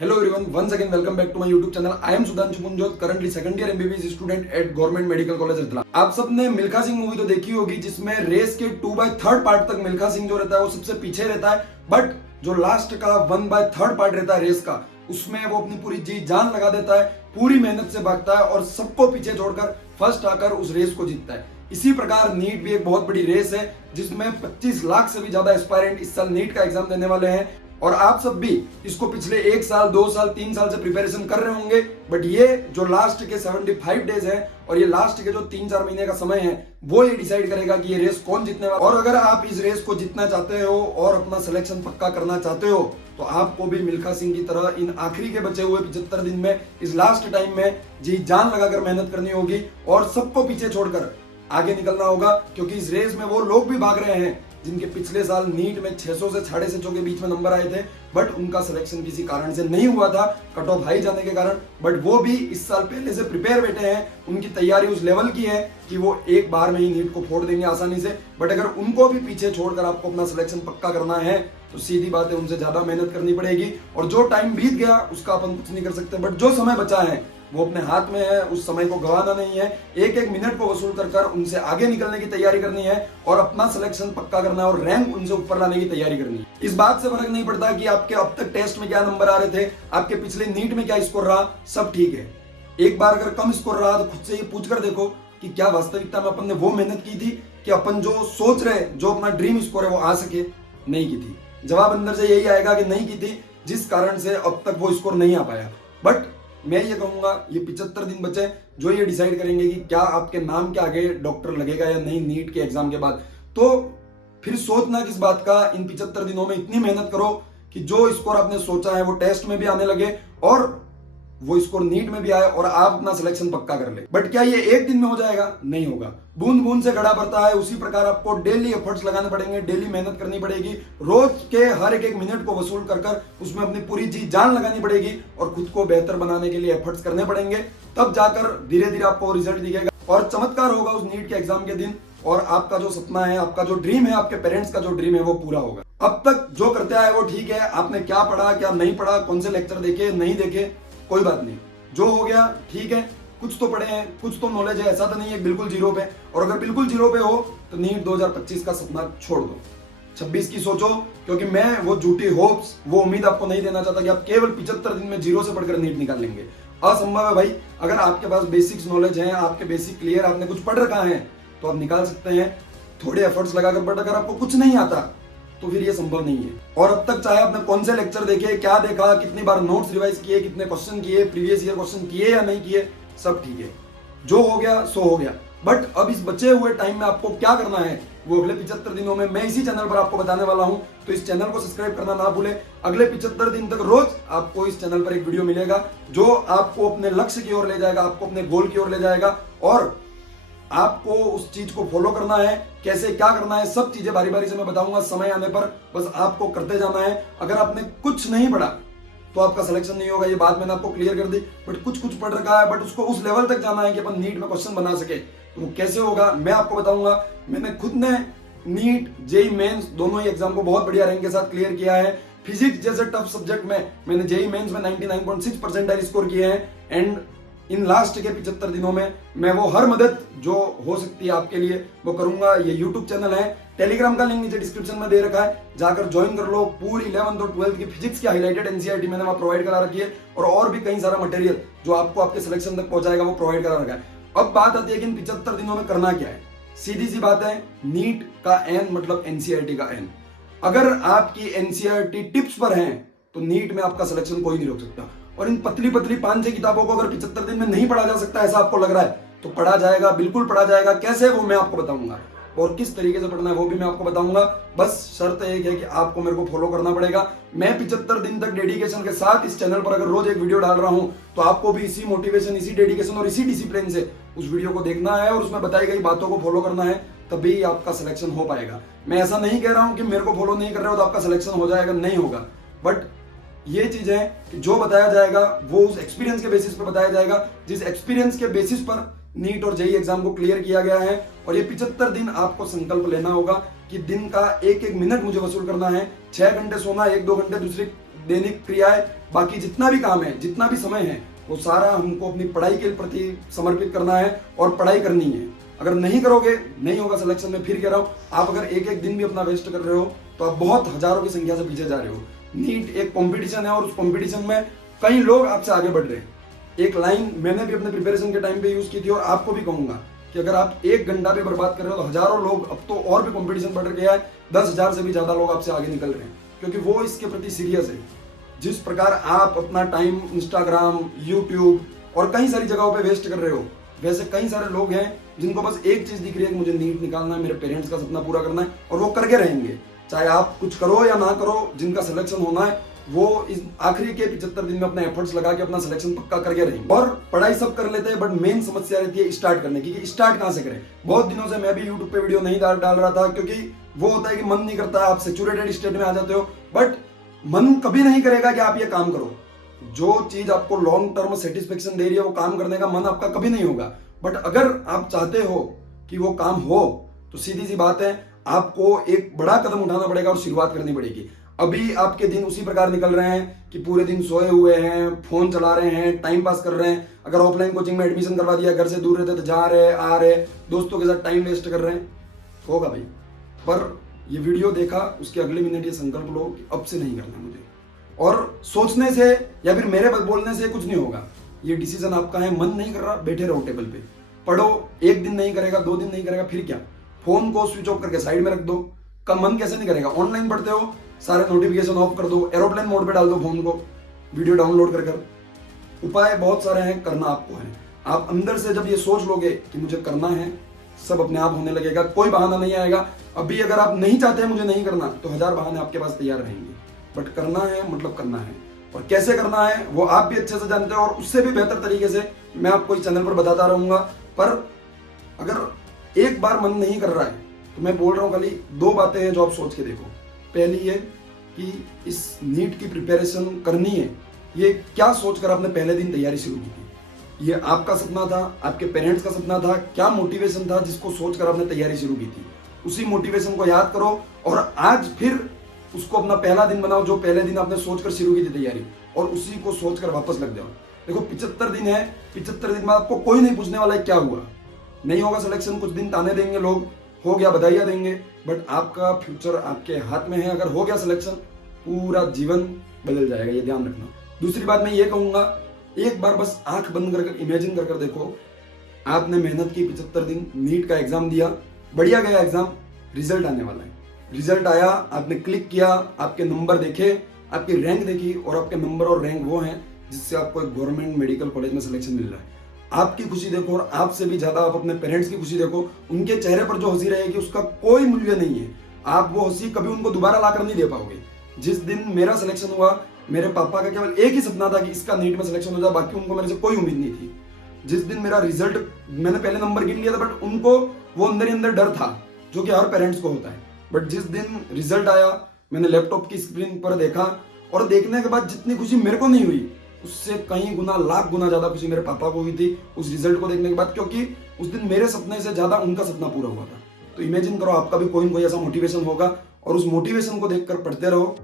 Hello everyone, once again welcome back to my YouTube channel. I am Sudhanshu Munjot, currently second year MBBS student at Government Medical College Ratlam. आप सबने Milkha Singh movie तो देखी होगी, जिसमें race के 2/3 part तक मिल्खा सिंह जो रहता है वो सबसे पीछे रहता है, बट जो लास्ट का 1/3 पार्ट रहता है रेस का, उसमें वो अपनी पूरी जी जान लगा देता है, पूरी मेहनत से भागता है और सबको पीछे छोड़कर फर्स्ट आकर उस रेस को जीतता है। इसी प्रकार नीट भी एक बहुत बड़ी रेस है, जिसमें 25 लाख से भी ज्यादा एस्पायरेंट इस साल नीट का एग्जाम देने वाले हैं और आप सब भी इसको पिछले 1 साल 2 साल 3 साल से प्रिपरेशन कर रहे होंगे। बट ये जो लास्ट के 75 डेज है और ये लास्ट के जो 3-4 महीने का समय है, वो ये डिसाइड करेगा कि ये रेस कौन जीतने वाला। और अगर आप इस रेस को जीतना चाहते हो और अपना सिलेक्शन पक्का करना चाहते हो, तो आपको भी मिल्खा सिंह की तरह इन आखिरी के बचे हुए 75 दिन में, इस लास्ट टाइम में जी जान लगाकर मेहनत करनी होगी और सबको पीछे छोड़कर आगे निकलना होगा। क्योंकि इस रेस में वो लोग भी भाग रहे हैं जिनके पिछले साल नीट में 600 से 650 के बीच में नंबर आए थे, बट उनका सिलेक्शन किसी कारण से नहीं हुआ था, कट ऑफ हाई जाने के कारण। बट वो भी इस साल पहले से प्रिपेयर बैठे हैं, उनकी तैयारी उस लेवल की है कि वो एक बार में ही नीट को फोड़ देंगे आसानी से। बट अगर उनको भी पीछे छोड़कर आपको अपना सिलेक्शन पक्का करना है, तो सीधी बात है, उनसे ज्यादा मेहनत करनी पड़ेगी। और जो टाइम बीत गया उसका अपन कुछ नहीं कर सकते, बट जो समय बचा है वो अपने हाथ में है, उस समय को गंवाना नहीं है। एक एक मिनट को वसूल कर उनसे आगे निकलने की तैयारी करनी है और अपना सिलेक्शन पक्का करना है और रैंक उनसे ऊपर लाने की तैयारी करनी है। इस बात से फर्क नहीं पड़ता कि आपके अब तक टेस्ट में क्या नंबर आ रहे थे, आपके पिछले नीट में क्या स्कोर रहा, सब ठीक है। एक बार अगर कम स्कोर रहा तो खुद से ये पूछ कर देखो कि क्या वास्तविकता में अपन ने वो मेहनत की थी कि अपन जो सोच रहे, जो अपना ड्रीम स्कोर है वो आ सके, नहीं की थी। जवाब अंदर से यही आएगा कि नहीं की थी, जिस कारण से अब तक वो स्कोर नहीं आ पाया। बट मैं ये कहूंगा, ये 75 दिन बचे जो ये डिसाइड करेंगे कि क्या आपके नाम के आगे डॉक्टर लगेगा या नहीं नीट के एग्जाम के बाद। तो फिर सोचना किस बात का, इन 75 दिनों में इतनी मेहनत करो कि जो स्कोर आपने सोचा है वो टेस्ट में भी आने लगे और वो स्कोर नीट में भी आए और आप अपना सिलेक्शन पक्का कर ले। बट क्या ये एक दिन में हो जाएगा? नहीं होगा। बूंद बूंद से घड़ा भरता है, उसी प्रकार आपको डेली एफर्ट्स लगाने पड़ेंगे, डेली मेहनत करनी पड़ेगी, रोज के हर एक मिनट को वसूल कर उसमें अपनी पूरी जी जान लगानी पड़ेगी और खुद को बेहतर बनाने के लिए एफर्ट्स करने पड़ेंगे। तब जाकर धीरे धीरे आपको रिजल्ट दिखेगा और चमत्कार होगा उस नीट के एग्जाम के दिन, और आपका जो सपना है, आपका जो ड्रीम है, आपके पेरेंट्स का जो ड्रीम है वो पूरा होगा। अब तक जो करते आए वो ठीक है, आपने क्या पढ़ा क्या नहीं पढ़ा, कौन से लेक्चर देखे नहीं देखे, कोई बात नहीं, जो हो गया ठीक है। कुछ तो पढ़े हैं, कुछ तो नॉलेज है, ऐसा तो नहीं है बिल्कुल जीरो पे। और अगर बिल्कुल जीरो पे हो तो नीट 2025 का सपना छोड़ दो, 26 की सोचो। क्योंकि मैं वो झूठी होप्स, वो उम्मीद आपको नहीं देना चाहता कि आप केवल 75 दिन में जीरो से पढ़कर नीट निकाल लेंगे। असंभव है भाई। अगर आपके पास बेसिक्स नॉलेज है, आपके बेसिक क्लियर, आपने कुछ पढ़ रखा है, तो आप निकाल सकते हैं थोड़े एफर्ट्स लगाकर। बट अगर आपको कुछ नहीं आता तो फिर ये संभव नहीं है। और अब तक चाहे आपने कौन से लेक्चर देखे, क्या देखा, कितनी बार नोट्स रिवाइज किए, कितने क्वेश्चन किए, प्रीवियस ईयर क्वेश्चन किए या नहीं किए, सब ठीक है। जो हो गया सो हो गया। बट अब इस बचे हुए टाइम में आपको क्या करना है, वो अगले 75 दिनों में मैं इसी चैनल पर आपको बताने वाला हूं। तो इस चैनल को सब्सक्राइब करना ना भूले। अगले 75 दिन तक रोज आपको इस चैनल पर एक वीडियो मिलेगा जो आपको अपने लक्ष्य की ओर ले जाएगा, आपको अपने गोल की ओर ले जाएगा। और आपको उस चीज को फॉलो करना है, कैसे क्या करना है, सब चीजें बारी बारी से मैं बताऊंगा समय आने पर। बस आपको करते जाना है। अगर आपने कुछ नहीं पढ़ा तो आपका सिलेक्शन नहीं होगा, ये बात मैंने आपको क्लियर कर दी। बट कुछ कुछ पढ़ रखा है, बट उसको उस लेवल तक जाना है कि अपन नीट में क्वेश्चन बना सके, तो वो कैसे होगा मैं आपको बताऊंगा। मैंने खुद ने नीट जेई मेंस दोनों ही एग्जाम को बहुत बढ़िया रैंक के साथ क्लियर किया है। फिजिक्स जैसे टफ सब्जेक्ट में मैंने जेई मेंस में 99.6% स्कोर किए हैं। एंड इन लास्ट के 75 दिनों में मैं वो हर मदद जो हो सकती है आपके लिए वो करूंगा। ये यूट्यूब चैनल है, टेलीग्राम का लिंक नीचे डिस्क्रिप्शन में दे रखा है, जाकर ज्वाइन कर लो। पूरी 11th और 12th की फिजिक्स की हाईलाइटेड एनसीईआरटी मैंने वहां प्रोवाइड करा रखी है और भी कई सारा मटेरियल जो आपको आपके सिलेक्शन तक पहुंचाएगा वो प्रोवाइड करा रखा है। अब बात आती है कि इन 75 दिनों में करना क्या है। सीधी सी बात है, नीट का एन मतलब एनसीईआरटी का एन। अगर आपकी एनसीईआरटी टिप्स पर है तो नीट में आपका सिलेक्शन कोई नहीं रोक सकता। और इन पतली पतली 5-6 किताबों को अगर 75 दिन में नहीं पढ़ा जा सकता, ऐसा आपको लग रहा है, तो पढ़ा जाएगा, बिल्कुल पढ़ा जाएगा। कैसे वो मैं आपको बताऊंगा और किस तरीके से पढ़ना है वो भी मैं आपको बताऊंगा। बस शर्त एक है कि आपको मेरे को फॉलो करना पड़ेगा। मैं 75 दिन तक डेडिकेशन के साथ इस चैनल पर अगर रोज एक वीडियो डाल रहा हूं, तो आपको भी इसी मोटिवेशन, इसी डेडिकेशन और इसी डिसिप्लिन से उस वीडियो को देखना है और उसमें बताई गई बातों को फॉलो करना है, तभी आपका सिलेक्शन हो पाएगा। मैं ऐसा नहीं कह रहा हूं कि मेरे को फॉलो नहीं कर रहे हो तो आपका सिलेक्शन हो जाएगा, नहीं होगा। बट ये चीज है कि जो बताया जाएगा वो उस एक्सपीरियंस के बेसिस पर बताया जाएगा, जिस एक्सपीरियंस के बेसिस पर नीट और जेई एग्जाम को क्लियर किया गया है। और ये 75 दिन आपको संकल्प लेना होगा कि दिन का एक एक मिनट मुझे वसूल करना है। 6 घंटे सोना, 1-2 घंटे दूसरी दैनिक क्रियाएं, बाकी जितना भी काम है, जितना भी समय है, वो सारा हमको अपनी पढ़ाई के प्रति समर्पित करना है और पढ़ाई करनी है। अगर नहीं करोगे, नहीं होगा सिलेक्शन में। फिर कह रहा हूँ, आप अगर एक एक दिन भी अपना वेस्ट कर रहे हो तो आप बहुत हजारों की संख्या से पीछे जा रहे हो। नीट एक कंपटीशन है और उस कंपटीशन में कई लोग आपसे आगे बढ़ रहे हैं। एक लाइन मैंने भी अपने प्रिपरेशन के टाइम पे यूज की थी और आपको भी कहूंगा कि अगर आप 1 घंटा भी बर्बाद कर रहे हो तो हजारों लोग, अब तो और भी कंपटीशन बढ़ गया है, 10,000 से भी ज्यादा लोग आपसे आगे निकल रहे हैं, क्योंकि वो इसके प्रति सीरियस है। जिस प्रकार आप अपना टाइम इंस्टाग्राम, यूट्यूब और कई सारी जगहों पे वेस्ट कर रहे हो, वैसे कई सारे लोग हैं जिनको बस एक चीज दिख रही है कि मुझे नीट निकालना है, मेरे पेरेंट्स का सपना पूरा करना है, और वो करके रहेंगे। चाहे आप कुछ करो या ना करो, जिनका सिलेक्शन होना है वो इस आखिरी के 75 दिन में अपने एफर्ट्स लगा के अपना सिलेक्शन पक्का करके रहेंगे। और पढ़ाई सब कर लेते हैं, बट मेन समस्या रहती है स्टार्ट करने की, कि स्टार्ट कहां से करें। बहुत दिनों से मैं भी यूट्यूब पे वीडियो नहीं डाल रहा था, क्योंकि वो होता है कि मन नहीं करता, आप सेचुरेटेड स्टेट में आ जाते हो। बट मन कभी नहीं करेगा कि आप ये काम करो। जो चीज आपको लॉन्ग टर्म सेटिस्फेक्शन दे रही है, वो काम करने का मन आपका कभी नहीं होगा। बट अगर आप चाहते हो कि वो काम हो, तो सीधी सी बात है, आपको एक बड़ा कदम उठाना पड़ेगा और शुरुआत करनी पड़ेगी। अभी आपके दिन उसी प्रकार निकल रहे हैं कि पूरे दिन सोए हुए हैं, फोन चला रहे हैं, टाइम पास कर रहे हैं। अगर ऑफलाइन कोचिंग में एडमिशन करवा दिया, घर से दूर रहते तो जा रहे, आ रहे, दोस्तों के साथ टाइम वेस्ट कर रहे हैं, होगा भाई। पर ये वीडियो देखा, उसके अगले मिनट ये संकल्प लो कि अब से नहीं करना मुझे। और सोचने से या फिर मेरे बोलने से कुछ नहीं होगा, ये डिसीजन आपका है। मन नहीं कर रहा, बैठे रहो टेबल पे, पढ़ो। 1 दिन नहीं करेगा, 2 दिन नहीं करेगा, फिर क्या, फोन को स्विच ऑफ करके साइड में रख दो। का मन कैसे नहीं करेगा? ऑनलाइन पढ़ते हो, सारे नोटिफिकेशन ऑफ कर दो, एरोप्लेन मोड पे डाल दो फोन को, वीडियो डाउनलोड कर। उपाय बहुत सारे हैं, करना आपको है। आप अंदर से जब ये सोच लोगे कि मुझे करना है, सब अपने आप होने लगेगा, कोई बहाना नहीं आएगा। अभी अगर आप नहीं चाहते हैं मुझे नहीं करना, तो 1000 बहाने आपके पास तैयार रहेंगे। बट करना है मतलब करना है, और कैसे करना है वो आप भी अच्छे से जानते हो, और उससे भी बेहतर तरीके से मैं आपको इस चैनल पर बताता रहूंगा। पर अगर एक बार मन नहीं कर रहा है, तो मैं बोल रहा हूँ, खाली 2 बातें हैं जो आप सोच के देखो। पहली ये कि इस नीट की प्रिपरेशन करनी है, ये क्या सोचकर आपने पहले दिन तैयारी शुरू की थी? ये आपका सपना था, आपके पेरेंट्स का सपना था? क्या मोटिवेशन था जिसको सोचकर आपने तैयारी शुरू की थी? उसी मोटिवेशन को याद करो और आज फिर उसको अपना पहला दिन बनाओ, जो पहले दिन आपने सोचकर शुरू की थी तैयारी, और उसी को सोचकर वापस लग जाओ। देखो 75 दिन है, 75 दिन में आपको कोई नहीं पूछने वाला है क्या हुआ। नहीं होगा सिलेक्शन, कुछ दिन ताने देंगे लोग, हो गया बधाइयां देंगे, बट आपका फ्यूचर आपके हाथ में है। अगर हो गया सिलेक्शन, पूरा जीवन बदल जाएगा, ये ध्यान रखना। दूसरी बात मैं ये कहूंगा, एक बार बस आंख बंद कर इमेजिन कर देखो, आपने मेहनत की, 75 दिन नीट का एग्जाम दिया, बढ़िया गया एग्जाम, रिजल्ट आने वाला है। रिजल्ट आया, आपने क्लिक किया, आपके नंबर देखे, आपकी रैंक देखी, और आपके नंबर और रैंक वो हैं जिससे आपको एक गवर्नमेंट मेडिकल कॉलेज में सिलेक्शन मिल रहा है। आपकी खुशी देखो, और आपसे भी ज्यादा आप अपने पेरेंट्स की खुशी देखो। उनके चेहरे पर जो हंसी रहेगी उसका कोई मूल्य नहीं है। आप वो हंसी कभी उनको दोबारा लाकर नहीं दे पाओगे। जिस दिन मेरा सिलेक्शन हुआ, मेरे पापा का केवल एक ही सपना था कि इसका नीट में सिलेक्शन हो जाए, बाकी उनको मेरे से कोई उम्मीद नहीं थी। जिस दिन मेरा रिजल्ट, मैंने पहले नंबर गिन लिया था, बट उनको वो अंदर ही अंदर डर था, जो कि हर पेरेंट्स को होता है। बट जिस दिन रिजल्ट आया, मैंने लैपटॉप की स्क्रीन पर देखा, और देखने के बाद जितनी खुशी मेरे को नहीं हुई, उससे कई गुना, लाख गुना ज्यादा खुशी मेरे पापा को हुई थी उस रिजल्ट को देखने के बाद, क्योंकि उस दिन मेरे सपने से ज्यादा उनका सपना पूरा हुआ था। तो इमेजिन करो, आपका भी कोई ना कोई ऐसा मोटिवेशन होगा, और उस मोटिवेशन को देखकर पढ़ते रहो।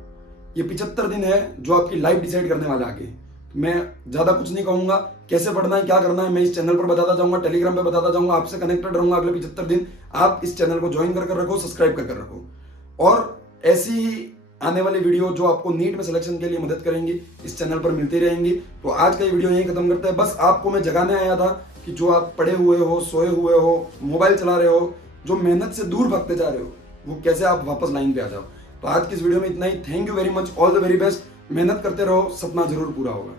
ये 75 दिन है जो आपकी लाइफ डिसाइड करने वाले आगे। मैं ज्यादा कुछ नहीं कहूंगा, कैसे पढ़ना है, क्या करना है, मैं इस चैनल पर बताता जाऊंगा, टेलीग्राम पे बताता जाऊंगा, आपसे कनेक्टेड रहूंगा अगले 75 दिन। आप इस चैनल को ज्वाइन कर रखो, सब्सक्राइब कर रखो, और ऐसी ही आने वाली वीडियो जो आपको नीट में सिलेक्शन के लिए मदद करेंगी इस चैनल पर मिलती रहेंगी। तो आज का ये वीडियो यहीं खत्म करते हैं। बस आपको मैं जगाने आया था कि जो आप पढ़े हुए हो, सोए हुए हो, मोबाइल चला रहे हो, जो मेहनत से दूर भागते जा रहे हो, वो कैसे आप वापस लाइन पे आ जाओ। तो आज की इस वीडियो में इतना ही। Thank you very much, all the very best. मेहनत करते रहो, सपना जरूर पूरा होगा।